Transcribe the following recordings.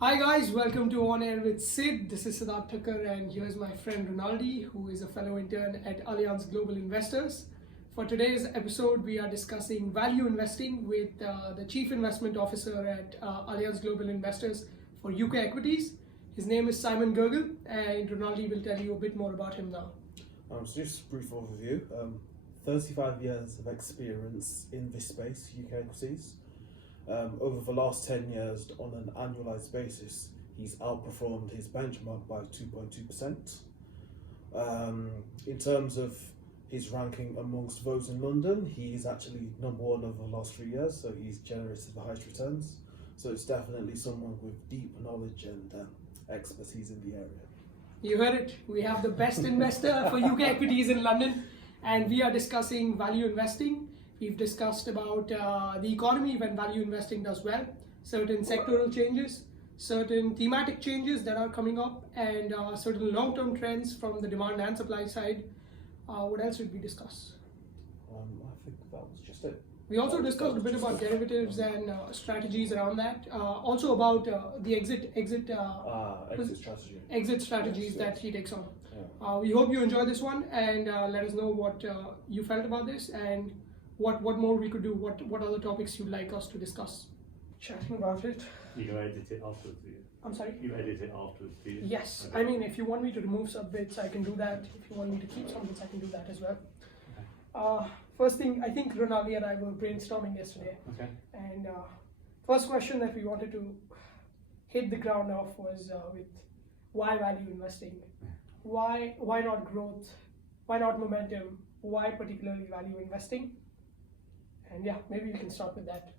Hi guys, welcome to On Air with Sid. This is Siddharth Thakkar and here's my friend Ronaldi, who is a fellow intern at Allianz Global Investors. For today's episode, we are discussing value investing with the Chief Investment Officer at Allianz Global Investors for UK Equities. His name is Simon Gergel and Ronaldi will tell you a bit more about him now. So just a brief overview. 35 years of experience in this space, UK Equities. Over the last 10 years, on an annualized basis, he's outperformed his benchmark by 2.2%. In terms of his ranking amongst those in London, he's actually number one over the last 3 years, so he's generated the highest returns. So it's definitely someone with deep knowledge and expertise in the area. You heard it. We have the best investor for UK Equities in London, and we are discussing value investing. We've discussed about the economy when value investing does well, certain sectoral changes, certain thematic changes that are coming up, and certain long-term trends from the demand and supply side. What else did we discuss? I think that was just it. We also discussed a bit about derivatives and strategies around that. Also about the exit strategies that he takes on. Yeah. We hope you enjoy this one and let us know what you felt about this and what more we could do, what other topics you'd like us to discuss. Chatting about it. You edit it afterwards, do you? I'm sorry? You edit it afterwards, do you? Yes. Okay. I mean, if you want me to remove some bits, I can do that. If you want me to keep some bits, I can do that as well. Okay. First thing, I think Ronaldi and I were brainstorming yesterday. Okay. And first question that we wanted to hit the ground off was with why value investing? Why not growth? Why not momentum? Why particularly value investing? And yeah, maybe we can start with that.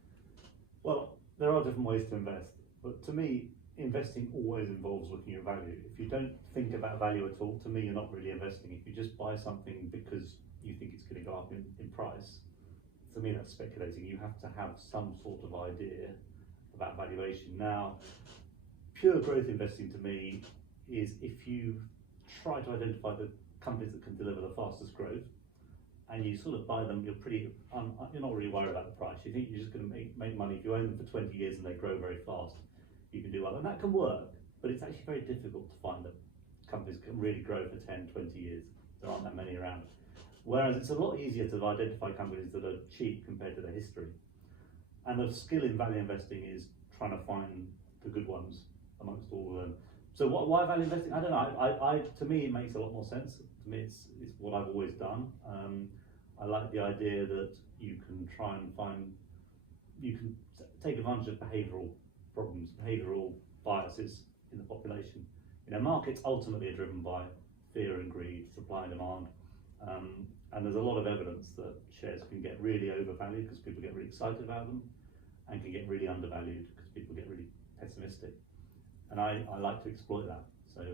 Well, there are different ways to invest, but to me, investing always involves looking at value. If you don't think about value at all, to me, you're not really investing. If you just buy something because you think it's going to go up in price, to me, that's speculating. You have to have some sort of idea about valuation. Now, pure growth investing to me is if you try to identify the companies that can deliver the fastest growth, and you sort of buy them, you're not really worried about the price. You think you're just going to make money. If you own them for 20 years and they grow very fast, you can do well. And that can work, but it's actually very difficult to find that companies can really grow for 10, 20 years. There aren't that many around. Whereas it's a lot easier to identify companies that are cheap compared to their history. And the skill in value investing is trying to find the good ones amongst all of them. So why value investing? I don't know. To me, it makes a lot more sense. To me, it's what I've always done. I like the idea that you can try and you can take advantage of behavioural problems, behavioural biases in the population. You know, markets ultimately are driven by fear and greed, supply and demand, and there's a lot of evidence that shares can get really overvalued because people get really excited about them, and can get really undervalued because people get really pessimistic. And I like to exploit that. So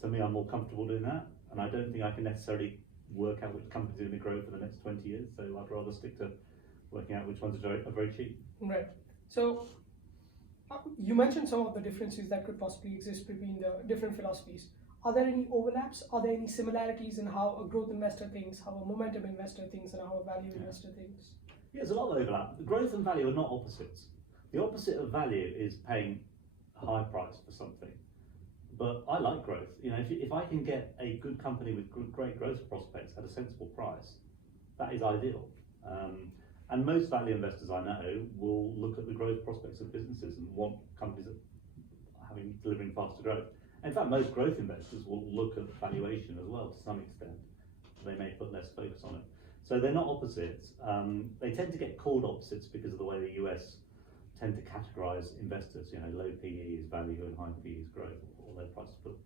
to me, I'm more comfortable doing that, and I don't think I can necessarily work out which companies are going to grow for the next 20 years. So I'd rather stick to working out which ones are very cheap. Right. So you mentioned some of the differences that could possibly exist between the different philosophies. Are there any overlaps? Are there any similarities in how a growth investor thinks, how a momentum investor thinks, and how a value investor thinks? Yeah, there's a lot of overlap. Growth and value are not opposites. The opposite of value is paying a high price for something. But I like growth. You know, if I can get a good company with great growth prospects at a sensible price, that is ideal. And most value investors I know will look at the growth prospects of businesses and want companies that are delivering faster growth. In fact, most growth investors will look at valuation as well to some extent. They may put less focus on it. So they're not opposites. They tend to get called opposites because of the way the US tend to categorize investors. You know, low PE is value and high PE is growth, or low price book.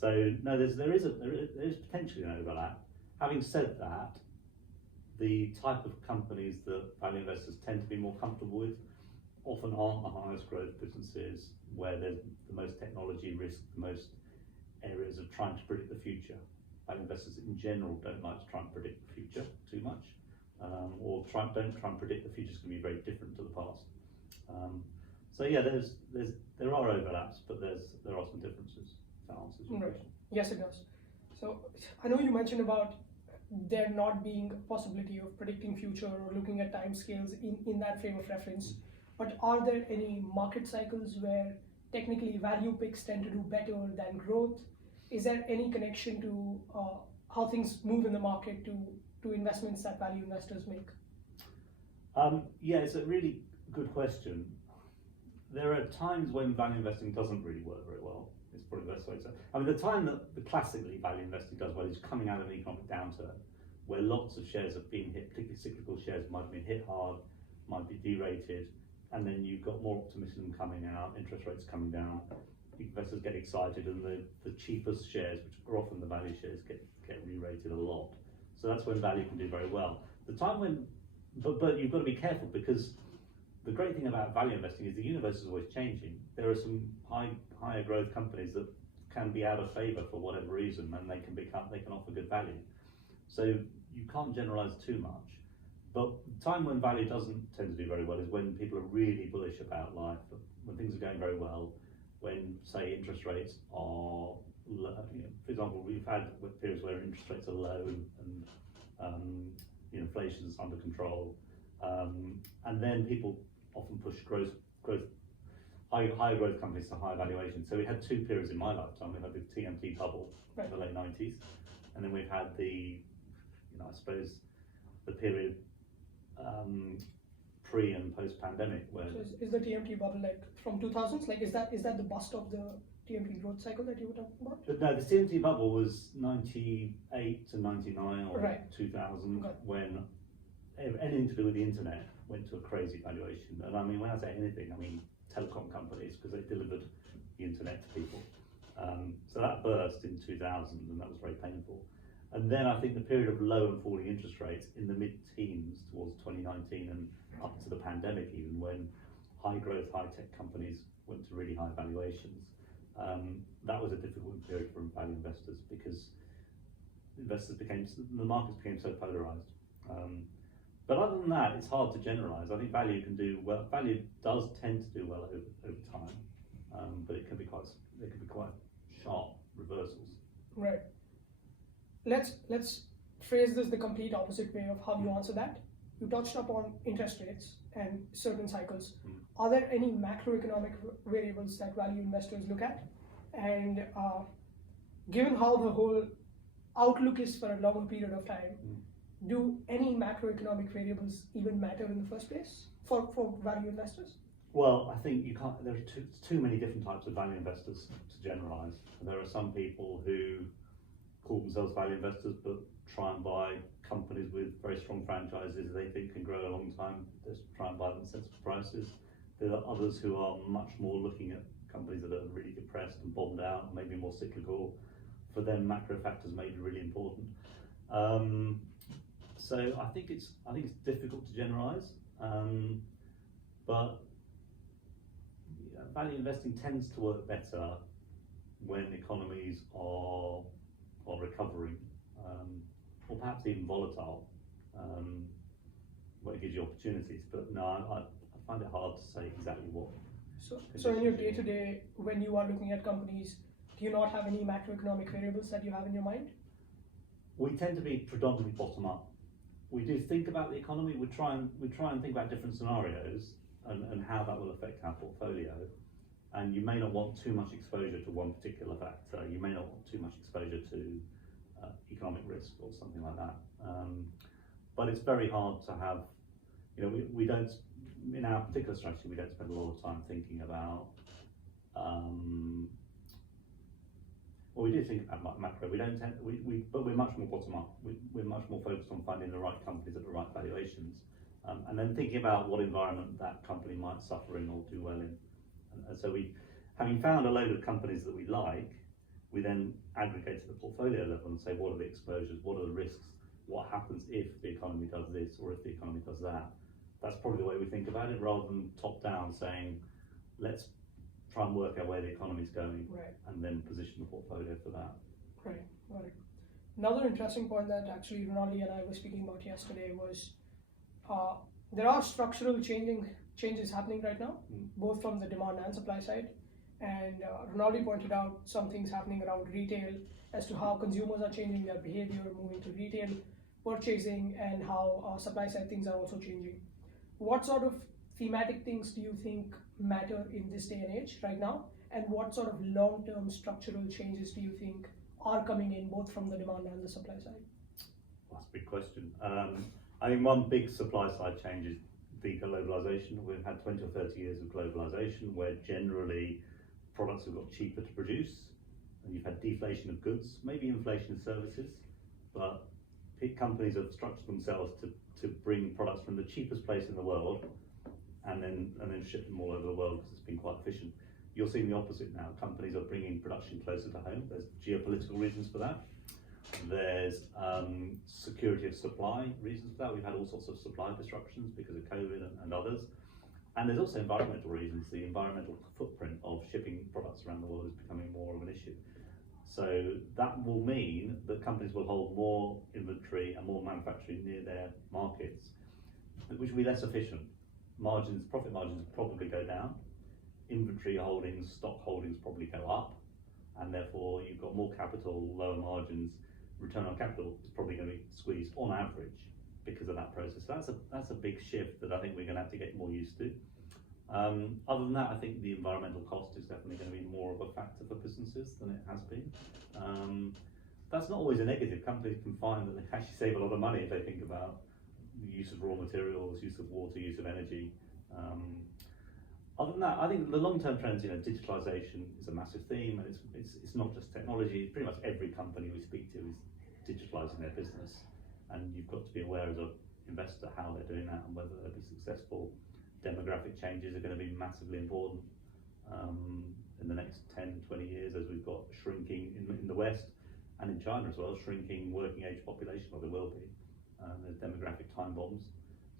So no, there is potentially an overlap. Having said that, the type of companies that value investors tend to be more comfortable with often aren't the highest growth businesses where there's the most technology risk, the most areas of trying to predict the future. Value investors in general don't like to try and predict the future too much, or don't try and predict the future is going to be very different to the past. So yeah, there are overlaps, but there are some differences. If that answers your question. Yes, it does. So I know you mentioned about there not being a possibility of predicting future or looking at time scales in that frame of reference, but are there any market cycles where technically value picks tend to do better than growth. Is there any connection to how things move in the market to investments that value investors make? Yeah, it's a really good question. There are times when value investing doesn't really work very well. It's probably the best way to say. I mean, the time that the classically value investing does well is coming out of an economic downturn, where lots of shares have been hit, particularly cyclical shares might have been hit hard, might be derated, and then you've got more optimism coming out, interest rates coming down, investors get excited, and the cheapest shares, which are often the value shares, get re-rated a lot. So that's when value can do very well. The time when, but you've got to be careful, because the great thing about value investing is the universe is always changing. There are some higher growth companies that can be out of favour for whatever reason, and they can offer good value. So you can't generalise too much. But the time when value doesn't tend to do very well is when people are really bullish about life, when things are going very well, when, say, interest rates are low. For example, we've had periods where interest rates are low and inflation is under control, and then people often push higher growth companies to higher valuations. So we had two periods in my lifetime. We had the TMT bubble in the late 90s, and then we've had the, I suppose, the period pre and post pandemic where. So is the TMT bubble like from 2000s? Like is that the bust of the TMT growth cycle that you were talking about? But no, the TMT bubble was 98 to 99 or 2000, when anything to do with the internet went to a crazy valuation. And I mean, when I say anything, I mean telecom companies, because they delivered the internet to people. So that burst in 2000, and that was very painful. And then I think the period of low and falling interest rates in the mid-teens towards 2019 and up to the pandemic even, when high growth, high tech companies went to really high valuations, that was a difficult period for value investors, because the markets became so polarized. But other than that, it's hard to generalize. I think value can do well. Value does tend to do well over time, but there can be quite sharp reversals. Right. Let's phrase this the complete opposite way of how you answer that. You touched upon interest rates and certain cycles. Are there any macroeconomic variables that value investors look at? And given how the whole outlook is for a long period of time, do any macroeconomic variables even matter in the first place for value investors? Well, I think you can't. There are too many different types of value investors to generalise. There are some people who call themselves value investors but try and buy companies with very strong franchises they think can grow a long time. Just try and buy them at sensible prices. There are others who are much more looking at companies that are really depressed and bombed out, maybe more cyclical. For them, macro factors may be really important. So I think it's difficult to generalise, but value investing tends to work better when economies are recovering, or perhaps even volatile, where it gives you opportunities. But no, I find it hard to say exactly what. So in your day-to-day, when you are looking at companies, do you not have any macroeconomic variables that you have in your mind? We tend to be predominantly bottom up. We do think about the economy. We try and think about different scenarios and how that will affect our portfolio. And you may not want too much exposure to one particular factor. You may not want too much exposure to economic risk or something like that. But it's very hard to have, we don't, in our particular strategy, we don't spend a lot of time thinking about, well, we do think about macro. We don't tend, but we're much more bottom up. We're much more focused on finding the right companies at the right valuations, and then thinking about what environment that company might suffer in or do well in. And so having found a load of companies that we like, we then aggregate to the portfolio level and say, what are the exposures? What are the risks? What happens if the economy does this or if the economy does that? That's probably the way we think about it, rather than top down saying, let's try and work out where the economy's going, and then position the portfolio for that. Right, got it. Another interesting point that actually Ronaldi and I were speaking about yesterday was there are structural changes happening right now, both from the demand and supply side. And Ronaldi pointed out some things happening around retail as to how consumers are changing their behavior, moving to retail purchasing, and how supply side things are also changing. What sort of thematic things do you think matter in this day and age right now? and what sort of long-term structural changes do you think are coming in both from the demand and the supply side? That's a big question. I think one big supply side change is deglobalization. We've had 20 or 30 years of globalization where generally products have got cheaper to produce, and you've had deflation of goods, maybe inflation of services, but companies have structured themselves to bring products from the cheapest place in the world and then ship them all over the world because it's been quite efficient. You're seeing the opposite now. Companies are bringing production closer to home. There's geopolitical reasons for that. There's security of supply reasons for that. We've had all sorts of supply disruptions because of COVID and others. And there's also environmental reasons. The environmental footprint of shipping products around the world is becoming more of an issue. So that will mean that companies will hold more inventory and more manufacturing near their markets, which will be less efficient. Margins, profit margins will probably go down. Inventory holdings, stock holdings probably go up, and therefore you've got more capital, lower margins. Return on capital is probably going to be squeezed on average because of that process. So that's a big shift that I think we're going to have to get more used to. Other than that, I think the environmental cost is definitely going to be more of a factor for businesses than it has been. That's not always a negative. Companies can find that they actually save a lot of money if they think about the use of raw materials, use of water, use of energy. Other than that, I think the long-term trends, digitalisation is a massive theme, and it's not just technology. Pretty much every company we speak to is digitalising their business, and you've got to be aware as an investor how they're doing that and whether they'll be successful. Demographic changes are going to be massively important in the next 10, 20 years as we've got shrinking in the West and in China as well, shrinking working age population, or there will be. There's demographic time bombs.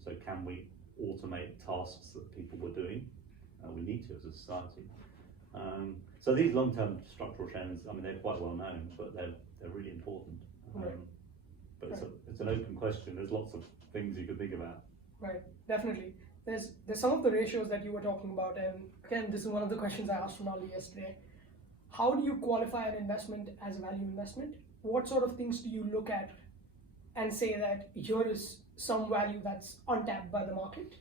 So can we automate tasks that people were doing? We need to as a society. So these long-term structural trends, I mean, they're quite well known, but they're really important. Right. But it's an open question. There's lots of things you could think about. Right, definitely. There's some of the ratios that you were talking about, and again, this is one of the questions I asked Ronaldo yesterday. How do you qualify an investment as a value investment? What sort of things do you look at and say that here is some value that's untapped by the market?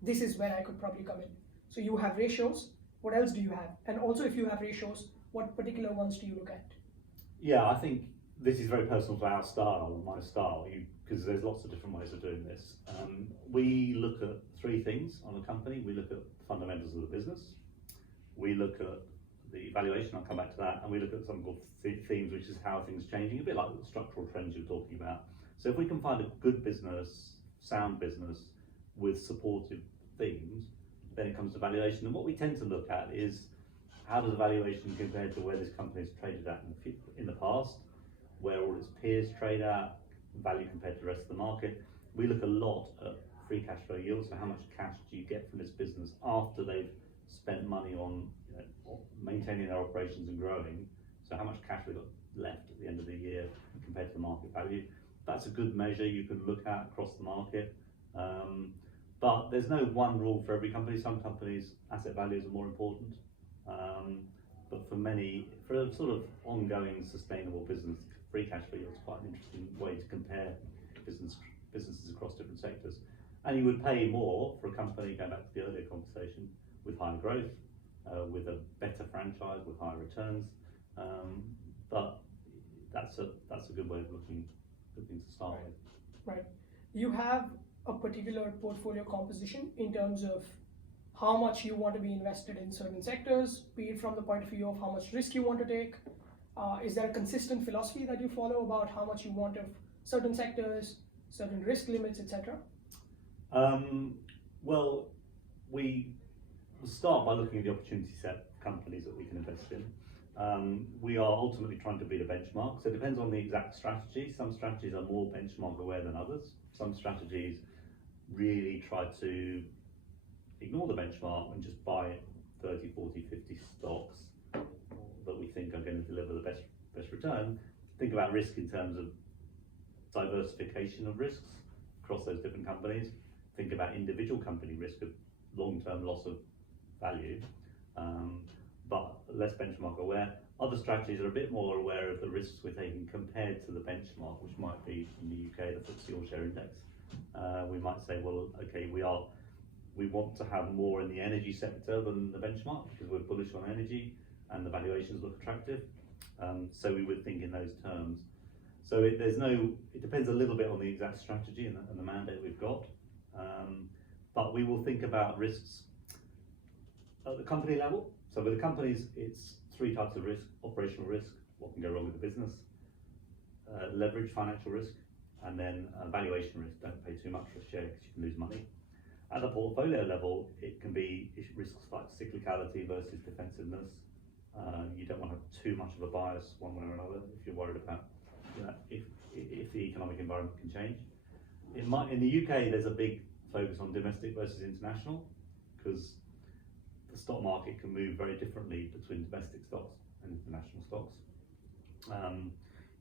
This is where I could probably come in. So you have ratios. What else do you have? And also, if you have ratios, what particular ones do you look at? Yeah, I think this is very personal to our style, my style, because there's lots of different ways of doing this. We look at three things on a company. We look at the fundamentals of the business. We look at the valuation, I'll come back to that, and we look at something called themes, which is how things are changing, a bit like the structural trends you're talking about. So if we can find a good business, sound business, with supportive themes, then it comes to valuation. And what we tend to look at is how does the valuation compare to where this company has traded at in the past, where all its peers trade at, value compared to the rest of the market. We look a lot at free cash flow yield, so how much cash do you get from this business after they've spent money on maintaining their operations and growing, so how much cash we've got left at the end of the year compared to the market value. That's a good measure you can look at across the market. But there's no one rule for every company. Some companies, asset values are more important. But for many, for a sort of ongoing sustainable business, free cash flow yield is quite an interesting way to compare businesses across different sectors. And you would pay more for a company, going back to the earlier conversation, with higher growth, with a better franchise, with higher returns. But that's a good way of looking to start with. Right. You have a particular portfolio composition in terms of how much you want to be invested in certain sectors, be it from the point of view of how much risk you want to take. Is there a consistent philosophy that you follow about how much you want of certain sectors, certain risk limits, etc.? Well, we will start by looking at the opportunity set of companies that we can invest in. We are ultimately trying to beat a benchmark, so it depends on the exact strategy. Some strategies are more benchmark aware than others. Some strategies really try to ignore the benchmark and just buy 30, 40, 50 stocks that we think are going to deliver the best return. Think about risk in terms of diversification of risks across those different companies. Think about individual company risk of long-term loss of value, but less benchmark aware. Other strategies are a bit more aware of the risks we're taking compared to the benchmark, which might be in the UK, the FTSE All Share Index. We might say, well, okay, we want to have more in the energy sector than the benchmark because we're bullish on energy. and the valuations look attractive. So we would think in those terms. So it depends a little bit on the exact strategy and the mandate we've got. But we will think about risks at the company level. So with the companies, it's three types of risk: operational risk, what can go wrong with the business, leverage, financial risk, and then valuation risk. Don't pay too much for a share because you can lose money. At the portfolio level, it can be risks like cyclicality versus defensiveness. You don't want to have too much of a bias one way or another if you're worried about if the economic environment can change. In the UK, there's a big focus on domestic versus international, because the stock market can move very differently between domestic stocks and international stocks.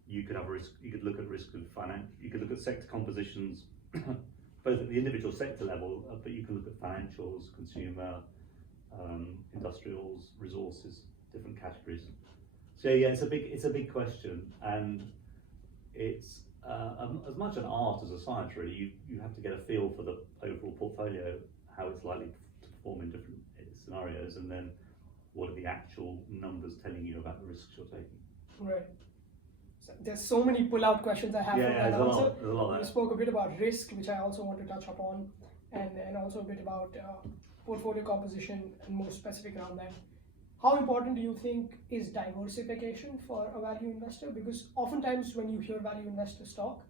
You could have risk. You could look at risk of finance. You could look at sector compositions, both at the individual sector level, but you can look at financials, consumer, industrials, resources, different categories. So yeah, it's a big question, and it's as much an art as a science, really. You have to get a feel for the overall portfolio, how it's likely to perform in different scenarios, and then what are the actual numbers telling you about the risks you're taking. Right. So there's so many pull-out questions I have from that answer. There's a lot there. You spoke a bit about risk, which I also want to touch upon, and also a bit about portfolio composition and more specific around that. How important do you think is diversification for a value investor? Because oftentimes when you hear value investor talk,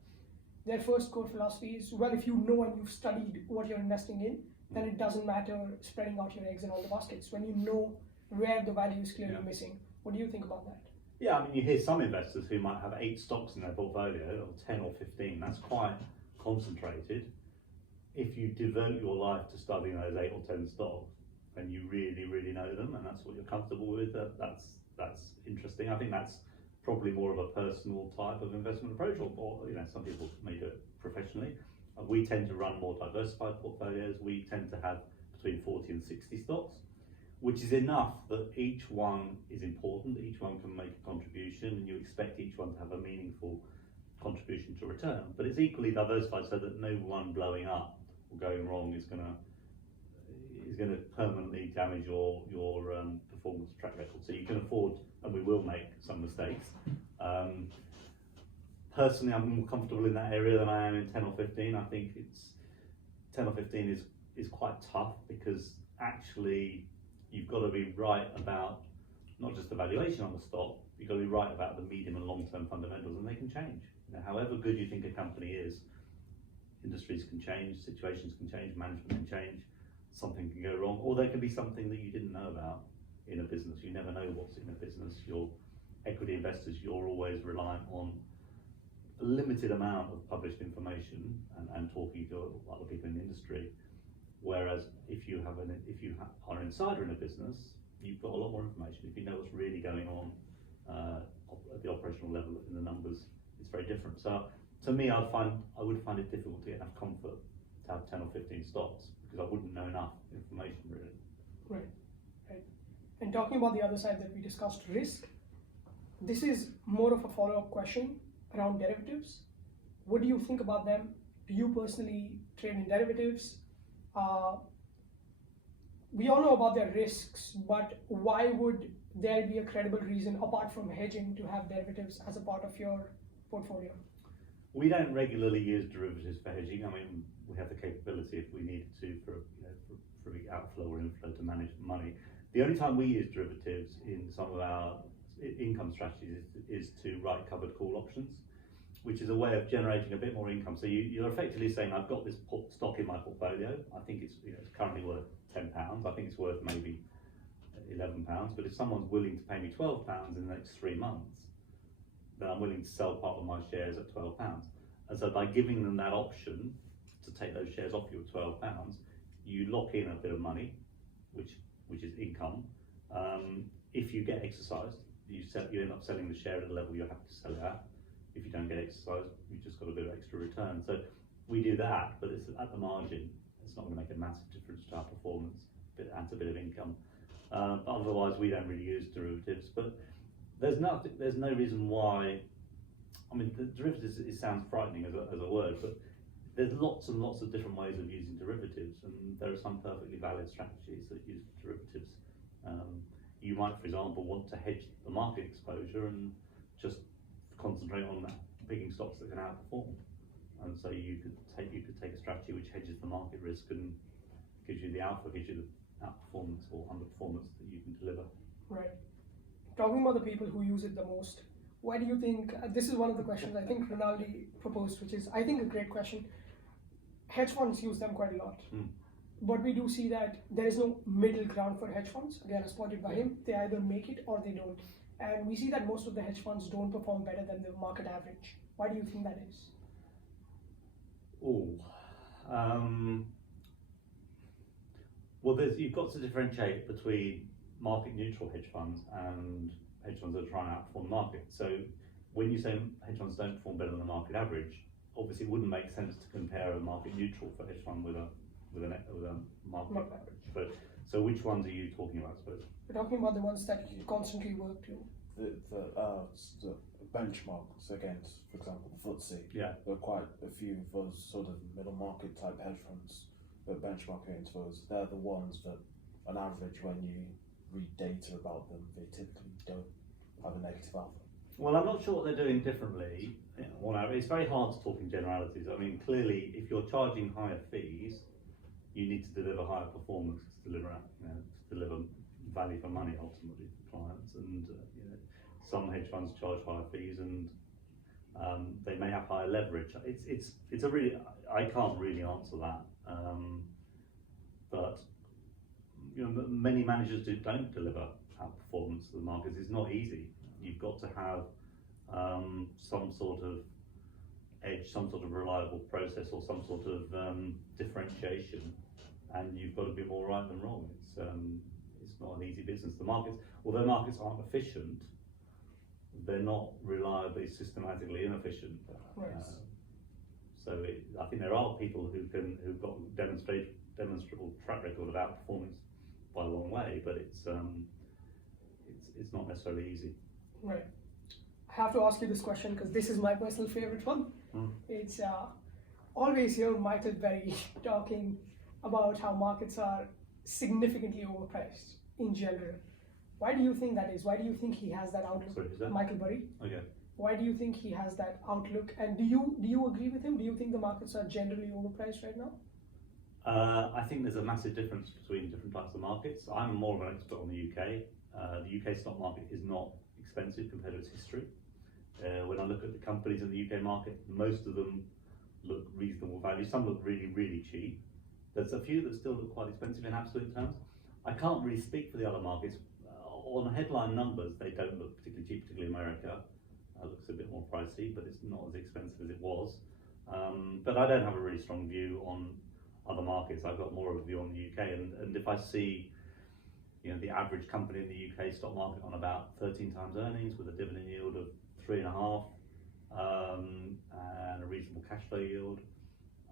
their first core philosophy is, well, if you know and you've studied what you're investing in, then it doesn't matter spreading out your eggs in all the baskets. When you know where the value is clearly missing. What do you think about that? Yeah, I mean, you hear some investors who might have 8 stocks in their portfolio, or 10 or 15. That's quite concentrated. If you devote your life to studying those 8 or 10 stocks, and you really, really know them, and that's what you're comfortable with, that's interesting. I think that's probably more of a personal type of investment approach, or some people may do it professionally. We tend to run more diversified portfolios. We tend to have between 40 and 60 stocks, which is enough that each one is important, each one can make a contribution, and you expect each one to have a meaningful contribution to return. But it's equally diversified so that no one blowing up or going wrong is going to permanently damage your performance track record. So you can afford, and we will make some mistakes. Personally, I'm more comfortable in that area than I am in 10 or 15. I think it's 10 or 15 is quite tough, because actually you've got to be right about not just the valuation on the stock, you've got to be right about the medium and long-term fundamentals, and they can change. However good you think a company is, industries can change, situations can change, management can change, something can go wrong, or there can be something that you didn't know about in a business. You never know what's in a business. Your equity investors, you're always reliant on a limited amount of published information and talking to other people in the industry. Whereas if you are an insider in a business, you've got a lot more information. If you know what's really going on at the operational level in the numbers, it's very different. So to me, I would find it difficult to get enough comfort to have 10 or 15 stocks, because I wouldn't know enough information, really. Right. And talking about the other side that we discussed, risk, this is more of a follow-up question around derivatives. What do you think about them? Do you personally trade in derivatives? We all know about their risks, but why would there be a credible reason, apart from hedging, to have derivatives as a part of your portfolio? We don't regularly use derivatives for hedging. I mean, we have the capability if we needed to for outflow or inflow to manage money. The only time we use derivatives in some of our income strategies is to write covered call options, which is a way of generating a bit more income. So you're effectively saying, I've got this stock in my portfolio. I think it's currently worth £10. I think it's worth maybe £11. But if someone's willing to pay me £12 in the next 3 months, then I'm willing to sell part of my shares at £12. And so by giving them that option to take those shares off you at £12, you lock in a bit of money, which is income. If you get exercised, you end up selling the share at the level you're happy to sell it at. If you don't get exercised, you've just got a bit of extra return. So we do that, but it's at the margin. It's not going to make a massive difference to our performance, but it adds a bit of income. Otherwise, we don't really use derivatives. But there's no reason why. I mean, the derivatives, it sounds frightening as a word, but there's lots and lots of different ways of using derivatives, and there are some perfectly valid strategies that use derivatives. you might, for example, want to hedge the market exposure and just concentrate on that, picking stocks that can outperform. And so you could take a strategy which hedges the market risk and gives you the alpha, gives you the outperformance or underperformance that you can deliver. Right. Talking about the people who use it the most, why do you think, this is one of the questions I think Rinaldi proposed, which is, I think, a great question. Hedge funds use them quite a lot. But we do see that there is no middle ground for hedge funds. Again, as pointed by him, they either make it or they don't. And we see that most of the hedge funds don't perform better than the market average. Why do you think that is? Well, you've got to differentiate between market neutral hedge funds and hedge funds that are trying to outperform the market. So when you say hedge funds don't perform better than the market average, obviously it wouldn't make sense to compare a market neutral for hedge fund with a market average. But so which ones are you talking about, I suppose? We're talking about the ones that you constantly work to. The benchmarks against, for example, the FTSE. Yeah. There are quite a few of those sort of middle market type hedge funds that benchmark against those. They're the ones that, on average, when you read data about them, they typically don't have a negative alpha. Well, I'm not sure what they're doing differently. It's very hard to talk in generalities. I mean, clearly, if you're charging higher fees, you need to deliver higher performance to deliver value for money ultimately for clients. And some hedge funds charge higher fees, and they may have higher leverage. It's a really, I can't really answer that. But many managers don't deliver outperformance to the markets. It's not easy. You've got to have some sort of edge, some sort of reliable process, or some sort of differentiation, and you've got to be more right than wrong. It's not an easy business. The markets, although markets aren't efficient, they're not reliably, systematically inefficient. Right. So I think there are people who've got demonstrable track record of outperformance by a long way, but it's not necessarily easy. Right. I have to ask you this question because this is my personal favorite one. It's always hear Michael Berry talking about how markets are significantly overpriced in general. Why do you think that is? Why do you think he has that outlook? Sorry, who's that? Michael Berry. Okay. Why do you think he has that outlook? And do you agree with him? Do you think the markets are generally overpriced right now? I think there's a massive difference between different types of markets. I'm more of an expert on the UK. The UK stock market is not expensive compared to its history. When I look at the companies in the UK market, most of them look reasonable value. Some look really, really cheap. There's a few that still look quite expensive in absolute terms. I can't really speak for the other markets. On headline numbers, they don't look particularly cheap, particularly America. Looks a bit more pricey, but it's not as expensive as it was. But I don't have a really strong view on other markets. I've got more of a view on the UK, and if I see the average company in the UK stock market on about 13 times earnings with a dividend yield of 3.5 and a reasonable cash flow yield,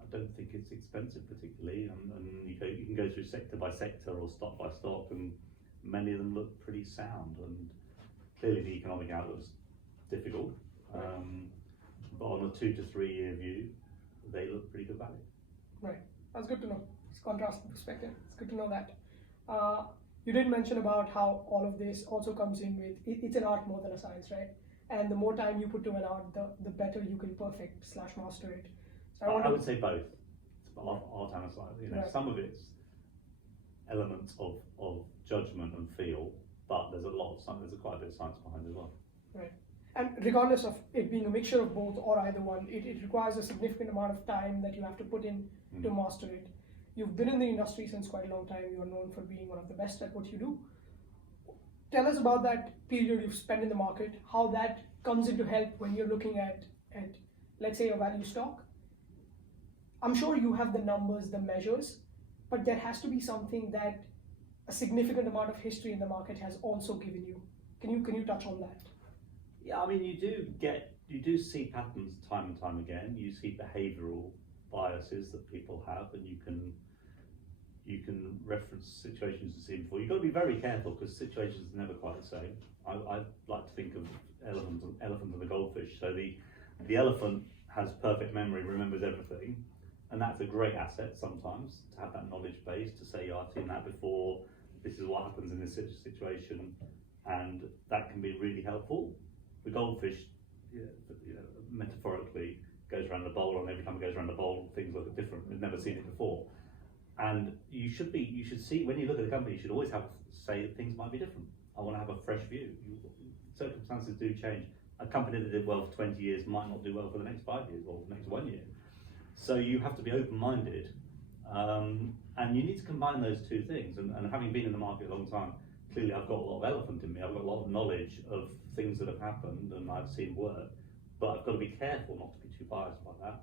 I don't think it's expensive particularly. And you can go through sector by sector or stock by stock, and many of them look pretty sound. And clearly the economic outlook's difficult, but on a 2 to 3 year view, they look pretty good value. Right, that's good to know. It's contrasting perspective. It's good to know that. You did mention about how all of this also comes in with, it's an art more than a science, right? And the more time you put to an art, the better you can perfect/master it. So I would say both. It's art and a science. Right. Some of it's elements of judgment and feel, but there's quite a bit of science behind it as well. Right. And regardless of it being a mixture of both or either one, it requires a significant amount of time that you have to put in to master it. You've been in the industry since quite a long time. You are known for being one of the best at what you do. Tell us about that period you've spent in the market, how that comes into help when you're looking at let's say, a value stock. I'm sure you have the numbers, the measures, but there has to be something that a significant amount of history in the market has also given you. Can you touch on that? Yeah, I mean, you do see patterns time and time again. You see behavioural biases that people have, and you can reference situations you've seen before. You've got to be very careful because situations are never quite the same. I like to think of elephant and the goldfish. So the elephant has perfect memory, remembers everything, and that's a great asset sometimes to have that knowledge base to say, I've seen that before. this is what happens in this situation, and that can be really helpful. The goldfish, metaphorically, goes around the bowl, and every time it goes around the bowl, things look different. We've never seen it before. And you should see, when you look at the company, you should always say that things might be different. I want to have a fresh view. Circumstances do change. A company that did well for 20 years might not do well for the next 5 years or the next 1 year. So you have to be open-minded, and you need to combine those two things. And having been in the market a long time, clearly I've got a lot of elephant in me. I've got a lot of knowledge of things that have happened and I've seen work, but I've got to be careful not to be too biased by that.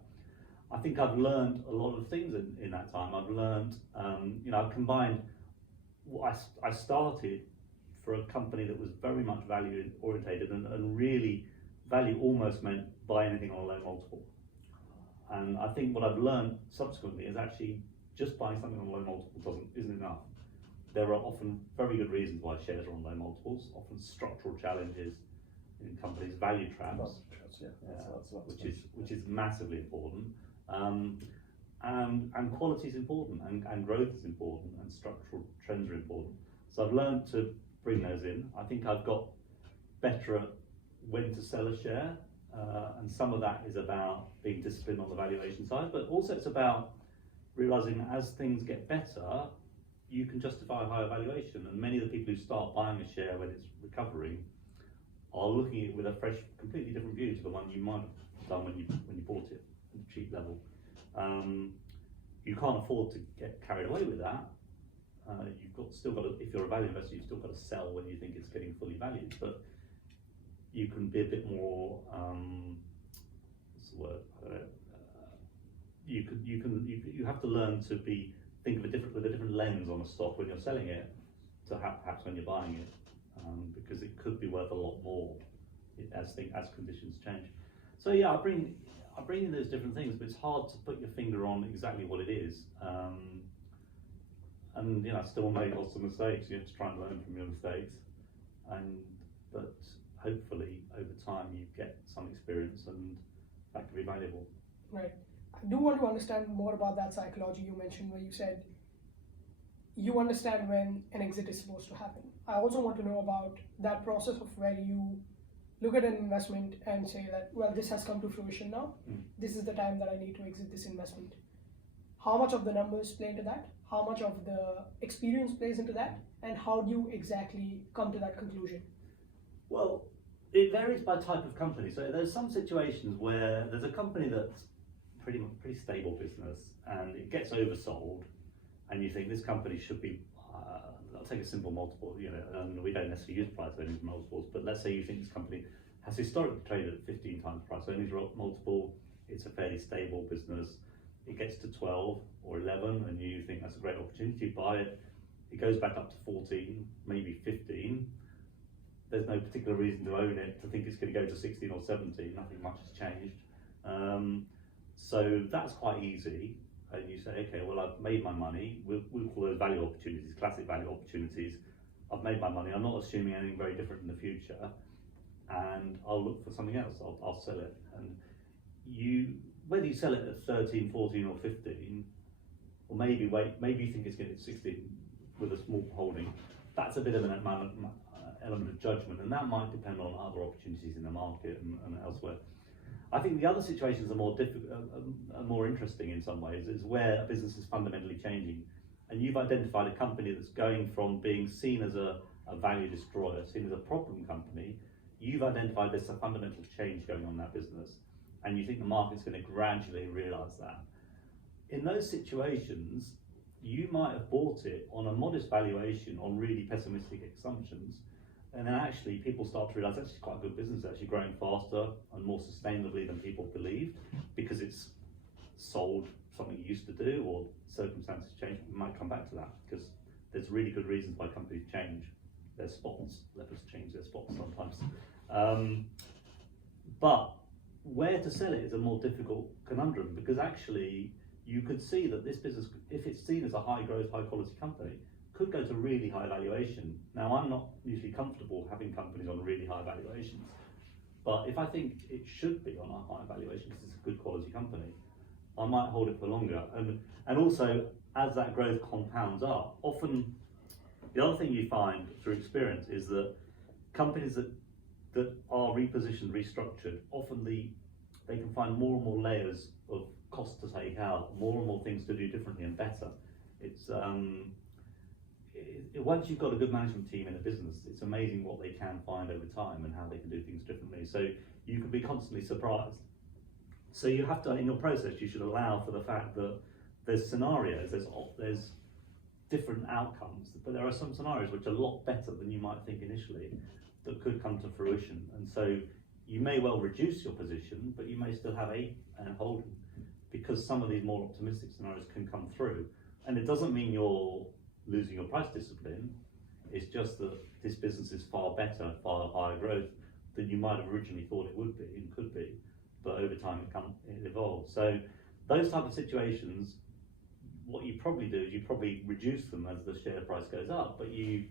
I think I've learned a lot of things in that time. I've learned, I've combined what I started for a company that was very much value orientated and really value almost meant buy anything on a low multiple. And I think what I've learned subsequently is actually just buying something on a low multiple isn't enough. There are often very good reasons why shares are on low multiples, often structural challenges in companies, value traps, which is massively important. And quality is important, and growth is important, and structural trends are important. So I've learned to bring those in. I think I've got better at when to sell a share, and some of that is about being disciplined on the valuation side, but also it's about realizing as things get better, you can justify a higher valuation. And many of the people who start buying a share when it's recovering are looking at it with a fresh, completely different view to the one you might have done when you bought it at a cheap level. You can't afford to get carried away with that. Still got to, if you're a value investor, you've still got to sell when you think it's getting fully valued. But you can be a bit more, what's the word? I don't know. You have to learn to think with a different lens on a stock when you're selling it to perhaps when you're buying it, because it could be worth a lot more as conditions change. So yeah, I bring in those different things, but it's hard to put your finger on exactly what it is. And I still make lots of mistakes. You have to try and learn from your mistakes, but hopefully over time you get some experience, and that can be valuable. Right. I do want to understand more about that psychology you mentioned, where you said you understand when an exit is supposed to happen. I also want to know about that process of where you look at an investment and say that, well, this has come to fruition now. This is the time that I need to exit this investment. How much of the numbers play into that? How much of the experience plays into that? And how do you exactly come to that conclusion? Well, it varies by type of company. So there's some situations where there's a company that's pretty stable business and it gets oversold, and you think this company should be, I'll take a simple multiple, and we don't necessarily use price earnings multiples, but let's say you think this company has historically traded at 15 times price earnings multiple, it's a fairly stable business, it gets to 12 or 11 and you think that's a great opportunity, buy it, it goes back up to 14, maybe 15, there's no particular reason to own it, to think it's going to go to 16 or 17, nothing much has changed. So that's quite easy, and you say, okay, well, I've made my money, we'll call those value opportunities, classic value opportunities. I've made my money, I'm not assuming anything very different in the future, and I'll look for something else, I'll sell it. And whether you sell it at 13, 14 or 15, or maybe you think it's going to 16 with a small holding, that's a bit of an element of judgment, and that might depend on other opportunities in the market and elsewhere. I think the other situations are more interesting in some ways, is where a business is fundamentally changing, and you've identified a company that's going from being seen as a value destroyer, seen as a problem company. You've identified there's a fundamental change going on in that business, and you think the market's going to gradually realise that. In those situations, you might have bought it on a modest valuation on really pessimistic assumptions, and then actually people start to realise that's quite a good business, actually growing faster and more sustainably than people believed, because it's sold something it used to do, or circumstances change. We might come back to that, because there's really good reasons why companies change their spots. Lepers change their spots sometimes. But where to sell it is a more difficult conundrum, because actually you could see that this business, if it's seen as a high growth, high quality company, could go to really high valuation. Now, I'm not usually comfortable having companies on really high valuations, but if I think it should be on a high valuation because it's a good quality company, I might hold it for longer. And also, as that growth compounds up, often The other thing you find through experience is that companies that are repositioned, restructured, often they can find more and more layers of cost to take out, more and more things to do differently and better. It's once you've got a good management team in a business, it's amazing what they can find over time and how they can do things differently. So you can be constantly surprised. So you have to, in your process, you should allow for the fact that there's scenarios, there's different outcomes, but there are some scenarios which are a lot better than you might think initially that could come to fruition. And so you may well reduce your position, but you may still have a holding because some of these more optimistic scenarios can come through. And it doesn't mean you're losing your price discipline. It's just that this business is far better, far higher growth than you might have originally thought it would be and could be. But over time it evolves. So those type of situations, what you probably do is you probably reduce them as the share price goes up, but you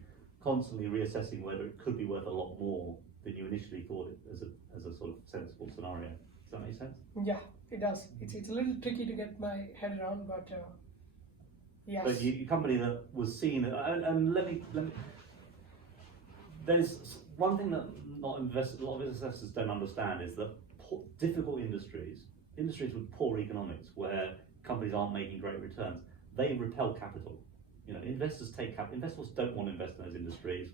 constantly reassessing whether it could be worth a lot more than you initially thought it as a sort of sensible scenario. Does that make sense? Yeah, it does. It's a little tricky to get my head around, but yes. But your company that was seen, and let me. There's one thing that a lot of investors don't understand is that difficult industries with poor economics, where companies aren't making great returns, they repel capital. You know, investors don't want to invest in those industries.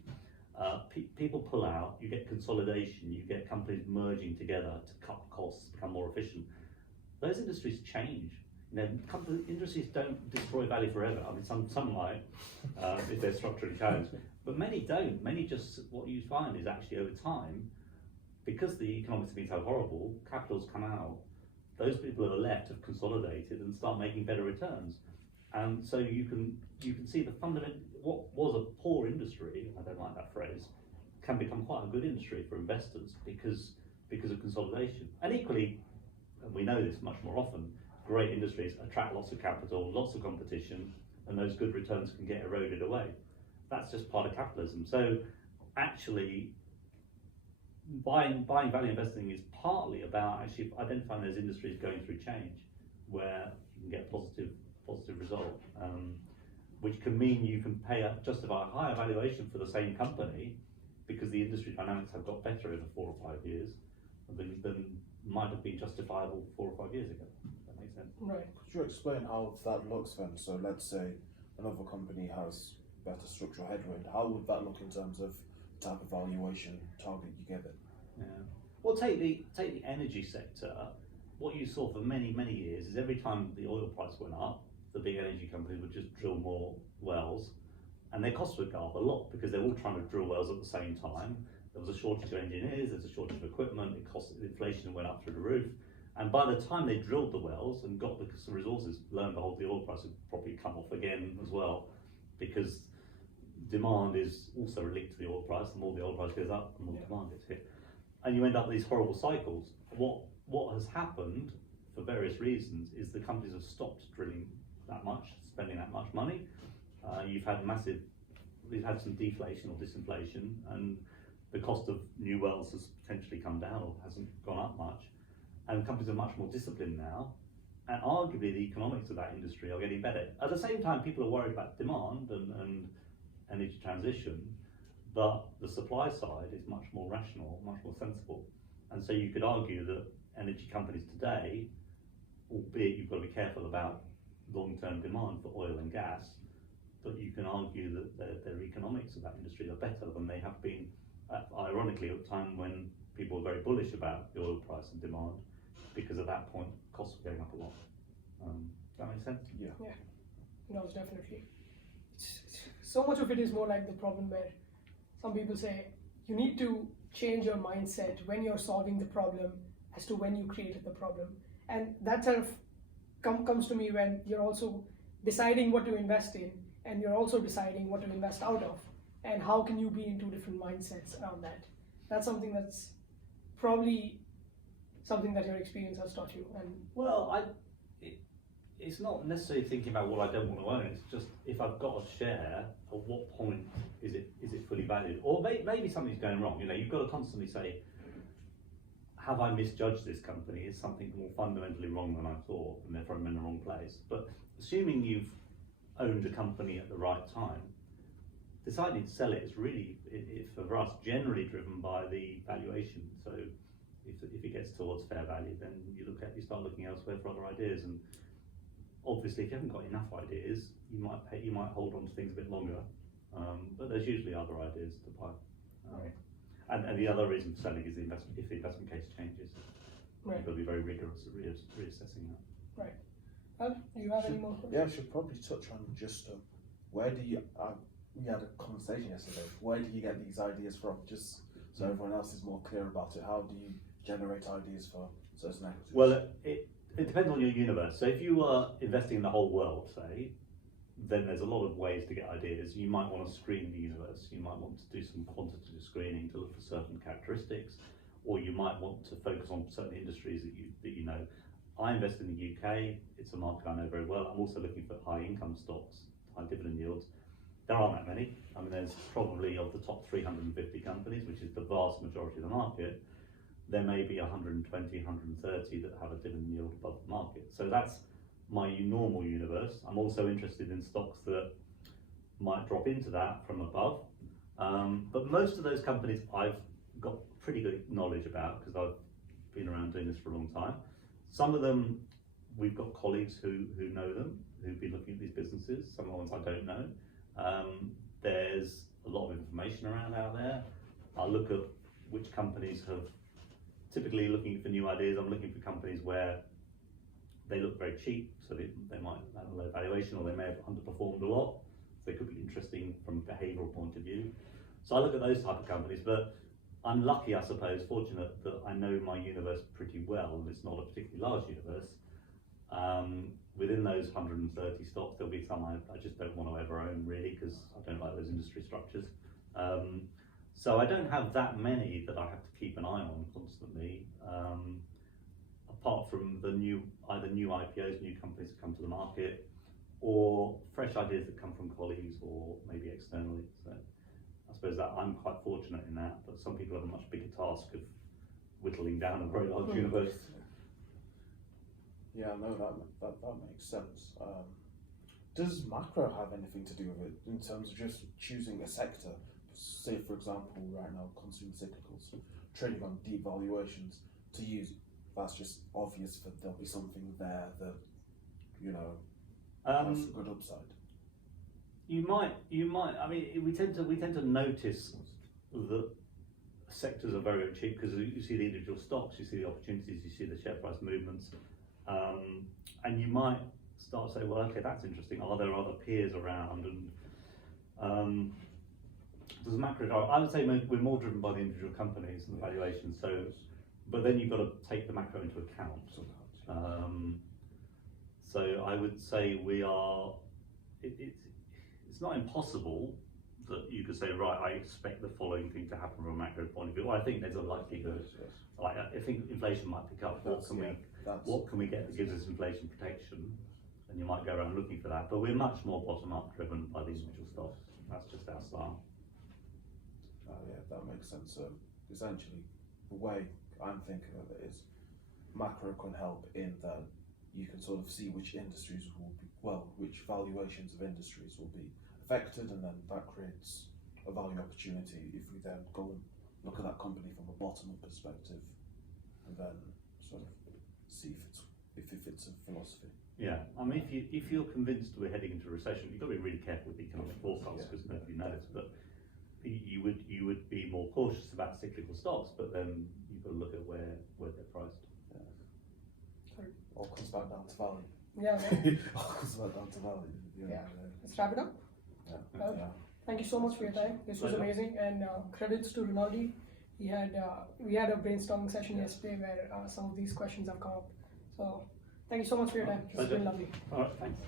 People pull out. You get consolidation. You get companies merging together to cut costs, become more efficient. Those industries change. You know, industries don't destroy value forever. I mean, some might if they're structurally challenged, but many don't. Many just, what you find is actually over time, because the economics have been so horrible, capital's come out. Those people that are left have consolidated and start making better returns. And so you can see the fundamental, what was a poor industry, I don't like that phrase, can become quite a good industry for investors because of consolidation. And equally, and we know this much more often, great industries attract lots of capital, lots of competition, and those good returns can get eroded away. That's just part of capitalism. So actually, buying value investing is partly about actually identifying those industries going through change, where you can get positive result, which can mean you can justify a higher valuation for the same company because the industry dynamics have got better over 4 or 5 years than might have been justifiable 4 or 5 years ago. That makes sense. Right. Could you explain how that looks then? So let's say another company has better structural headwind. How would that look in terms of the type of valuation target you give it? Yeah. Well, take the energy sector. What you saw for many years is every time the oil price went up, the big energy companies would just drill more wells, and their costs would go up a lot because they're all trying to drill wells at the same time. There was a shortage of engineers, there's a shortage of equipment, inflation went up through the roof. And by the time they drilled the wells and got the resources, lo and behold, the oil price would probably come off again as well, because demand is also linked to the oil price. The more the oil price goes up, the more demand gets hit. And you end up with these horrible cycles. What has happened, for various reasons, is the companies have stopped drilling that much, spending that much money. We've had some deflation or disinflation, and the cost of new wells has potentially come down or hasn't gone up much. And companies are much more disciplined now, and arguably the economics of that industry are getting better. At the same time, people are worried about demand and energy transition, but the supply side is much more rational, much more sensible. And so you could argue that energy companies today, albeit you've got to be careful about long-term demand for oil and gas, but you can argue that their economics of that industry are better than they have been, ironically, at a time when people were very bullish about the oil price and demand, because at that point costs were going up a lot. Does that make sense? Yeah. No, definitely. So much of it is more like the problem where some people say you need to change your mindset when you're solving the problem as to when you created the problem. And that sort of comes to me when you're also deciding what to invest in, and you're also deciding what to invest out of, and how can you be in two different mindsets around that. That's something that's probably something that your experience has taught you. And well, it's not necessarily thinking about what I don't want to own. It's just, if I've got a share, at what point is it fully valued? Or maybe something's going wrong. You know, you've got to constantly say, have I misjudged this company? Is something more fundamentally wrong than I thought, and therefore I'm in the wrong place? But assuming you've owned a company at the right time, deciding to sell it is really, for us, generally driven by the valuation. So if it gets towards fair value, then you start looking elsewhere for other ideas. And obviously, if you haven't got enough ideas, you might hold on to things a bit longer. But there's usually other ideas to buy. Right. And the other reason for selling is if the investment case changes. Right. You've got to be very rigorous at reassessing that. Right. Do you have any more questions? Yeah, I should probably touch on just where do you, we had a conversation yesterday, where do you get these ideas from? Just so everyone else is more clear about it, how do you generate ideas for certain equities? Well, it depends on your universe. So if you are investing in the whole world, say, then there's a lot of ways to get ideas. You might want to screen the universe. You might want to do some quantitative screening to look for certain characteristics, or you might want to focus on certain industries that you know. I invest in the UK. It's a market I know very well. I'm also looking for high income stocks, high dividend yields. There aren't that many. I mean, there's probably, of the top 350 companies, which is the vast majority of the market, there may be 120, 130 that have a dividend yield above the market. So that's my normal universe. I'm also interested in stocks that might drop into that from above. But most of those companies I've got pretty good knowledge about because I've been around doing this for a long time. Some of them, we've got colleagues who know them, who've been looking at these businesses. Some of the ones I don't know. There's a lot of information around out there. I look at which companies have, typically looking for new ideas, I'm looking for companies where they look very cheap, so they might have a low valuation, or they may have underperformed a lot. So they could be interesting from a behavioural point of view. So I look at those type of companies, but I'm lucky, I suppose, fortunate that I know my universe pretty well, and it's not a particularly large universe. Within those 130 stocks, there'll be some I just don't want to ever own, really, because I don't like those industry structures. So I don't have that many that I have to keep an eye on constantly, apart from either new IPOs, new companies that come to the market, or fresh ideas that come from colleagues or maybe externally. So I suppose that I'm quite fortunate in that, but some people have a much bigger task of whittling down a very large universe. Yeah, no, that makes sense. Does macro have anything to do with it in terms of just choosing a sector? Say, for example, right now, consumer cyclicals, trading on deep valuations, to use, that's just obvious that there'll be something there that, has a good upside. You might. I mean, we tend to notice that sectors are very, very cheap because you see the individual stocks, you see the opportunities, you see the share price movements, and you might start to say, well, okay, that's interesting. Are there other peers around? And does macro drive? I would say we're more driven by the individual companies and the valuation. So, but then you've got to take the macro into account. So I would say we are. It's not impossible that you could say, right, I expect the following thing to happen from a macro point of view. Well, I think there's a likelihood. Yes. Like, I think inflation might pick up. What can we get that gives us inflation protection? And you might go around looking for that. But we're much more bottom-up driven by the individual stocks. That's just our style. Yeah, that makes sense. So essentially, the way I'm thinking of it is macro can help in that you can sort of see which industries will be, which valuations of industries will be affected, and then that creates a value opportunity if we then go and look at that company from a bottom-up perspective and then sort of see if it fits a philosophy. Yeah, I mean, if you're convinced we're heading into a recession, you've got to be really careful with economic forecasts because nobody knows. But you would be more cautious about cyclical stocks, but then you've got to look at where they're priced. All comes back down to value. Yeah. All comes back down to value. Yeah. Let's wrap it up. Yeah. Thank you so much for your time. This was amazing, and credits to Rinaldi. We had a brainstorming session yesterday where some of these questions have come up. So thank you so much for your time. It's been lovely. All right, thanks.